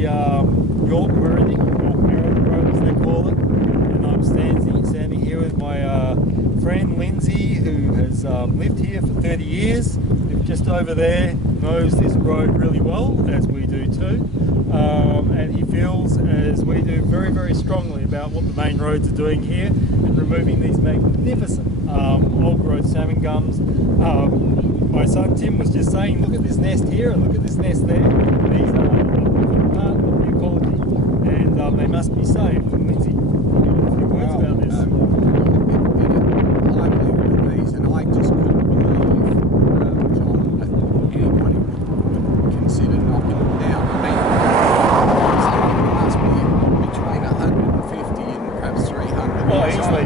York Meridian, Merritt Road as they call it, and I'm standing here with my friend Lindsay, who has lived here for 30 years. Lived just over there, knows this road really well, as we do too, and he feels, as we do, very, very strongly about what the main roads are doing here and removing these magnificent old growth salmon gums. My son Tim was just saying, look at this nest here and look at this nest there. These are part of the ecology, and they must be saved. And Lindsay, a few words about this. I live with these, and I just couldn't believe, John, that anybody would consider knocking them down. I mean, some of them must be between 150 and perhaps 300. Oh, easily.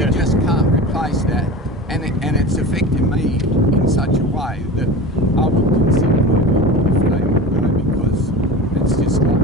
You just can't replace that. And it's affecting me in such a way that I would consider moving if they would go, because it's just like...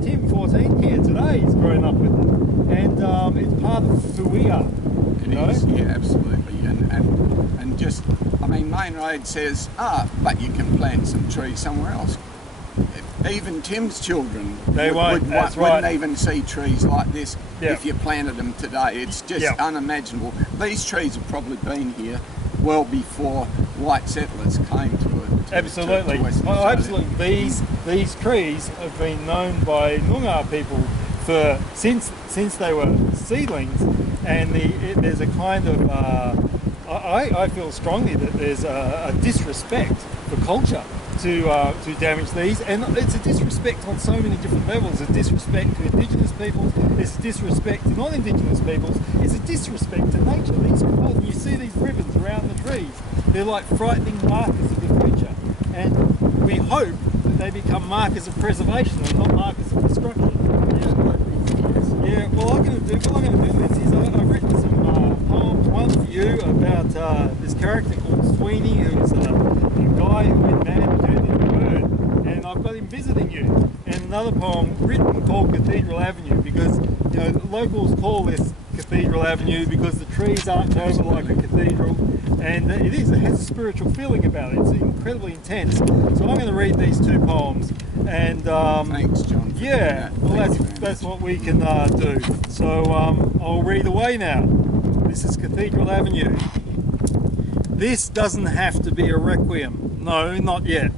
Tim, 14, here today, he's grown up with them, and it's part of who we are. It is, yeah, absolutely, and just, I mean, Main Road says, but you can plant some trees somewhere else. Even Tim's children wouldn't even see trees like this if you planted them today. It's just unimaginable. These trees have probably been here well before white settlers came to it. Absolutely. Absolutely. These trees have been known by Noongar people for since they were seedlings, and there's a kind of I feel strongly that there's a disrespect for culture to damage these, and it's a disrespect on so many different levels. It's a disrespect to Indigenous peoples, it's a disrespect to non-Indigenous peoples, it's a disrespect to nature. You see these ribbons around the trees, they're like frightening markers of the future, and we hope that they become markers of preservation and not markers of destruction. Yeah, well, what I'm going to do, Lindsay, is I've written some poems, one for you about this character called Sweeney, who's a guy who went mad and turned into a bird, and I've got him visiting you. And another poem written called Cathedral Avenue, because the locals call this Cathedral Avenue because the trees aren't over like a cathedral, and it has a spiritual feeling about it. It's incredibly intense. So I'm going to read these two poems, and thanks, John. Yeah, well, that's what we can do. So I'll read away now. This is Cathedral Avenue. This doesn't have to be a requiem. No, not yet.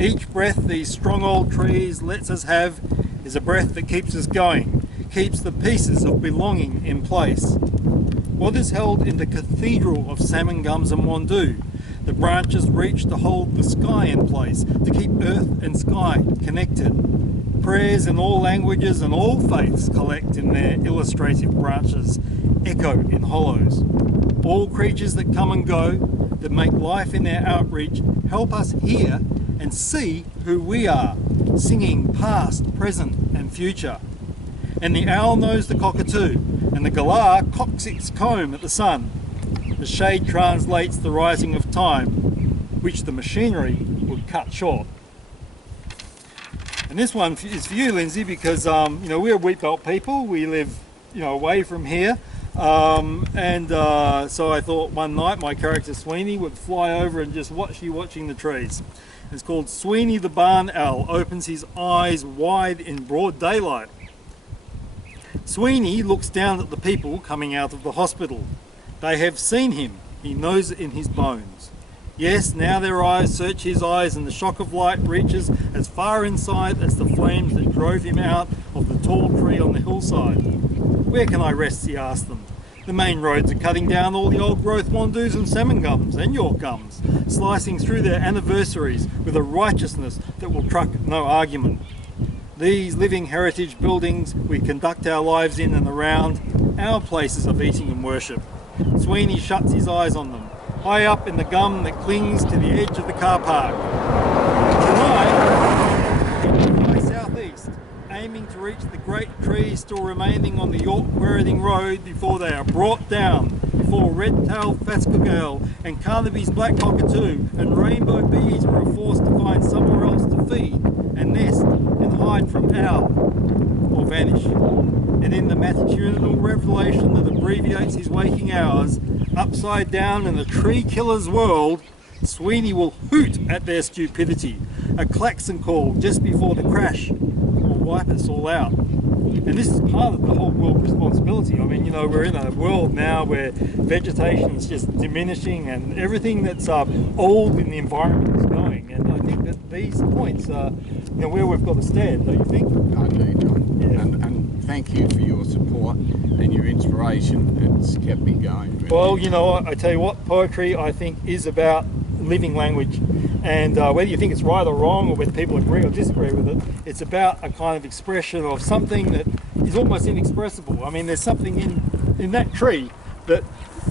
Each breath these strong old trees lets us have is a breath that keeps us going, keeps the pieces of belonging in place. What is held in the cathedral of salmon gums and Wandoo? The branches reach to hold the sky in place, to keep earth and sky connected. Prayers in all languages and all faiths collect in their illustrative branches, echo in hollows. All creatures that come and go, that make life in their outreach, help us hear and see who we are, singing past, present and future. And the owl knows the cockatoo, and the galah cocks its comb at the sun. The shade translates the rising of time, which the machinery would cut short. And this one is for you, Lindsay, because we're Wheatbelt people. We live away from here, so I thought one night my character Sweeney would fly over and just watch you watching the trees. It's called Sweeney the Barn Owl opens his eyes wide in broad daylight. Sweeney looks down at the people coming out of the hospital. They have seen him, he knows it in his bones. Yes, now their eyes search his eyes, and the shock of light reaches as far inside as the flames that drove him out of the tall tree on the hillside. Where can I rest, he asked them. The main roads are cutting down all the old growth Wandoos and salmon gums and York gums, slicing through their anniversaries with a righteousness that will truck no argument. These living heritage buildings we conduct our lives in and around, our places of eating and worship. Sweeney shuts his eyes on them, high up in the gum that clings to the edge of the car park. Tonight, fly southeast, aiming to reach the great trees still remaining on the York-Werrithing Road before they are brought down, before red-tailed phascogale and Carnaby's black cockatoo and rainbow bees are forced to find somewhere else to feed and nest and hide from owl or vanish. And in the matutinal revelation that abbreviates his waking hours, upside down in the tree killer's world, Sweeney will hoot at their stupidity, a klaxon call just before the crash will wipe us all out. And this is part of the whole world responsibility. I mean, you know, we're in a world now where vegetation is just diminishing and everything that's old in the environment is going. And I think that these points are, you know, where we've got to stand, don't you think? I do, John. Yeah. And thank you for your support and your inspiration. It's kept me going. Really. Well, you know, I tell you what, poetry I think is about living language, and whether you think it's right or wrong or whether people agree or disagree with it, it's about a kind of expression of something that is almost inexpressible. I mean, there's something in that tree that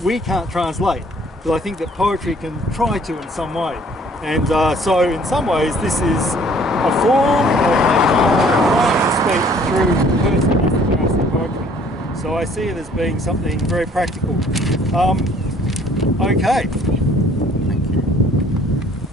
we can't translate, but I think that poetry can try to in some way. And so in some ways this is a form of trying to speak through the person who writes the poetry. So I see it as being something very practical. Okay.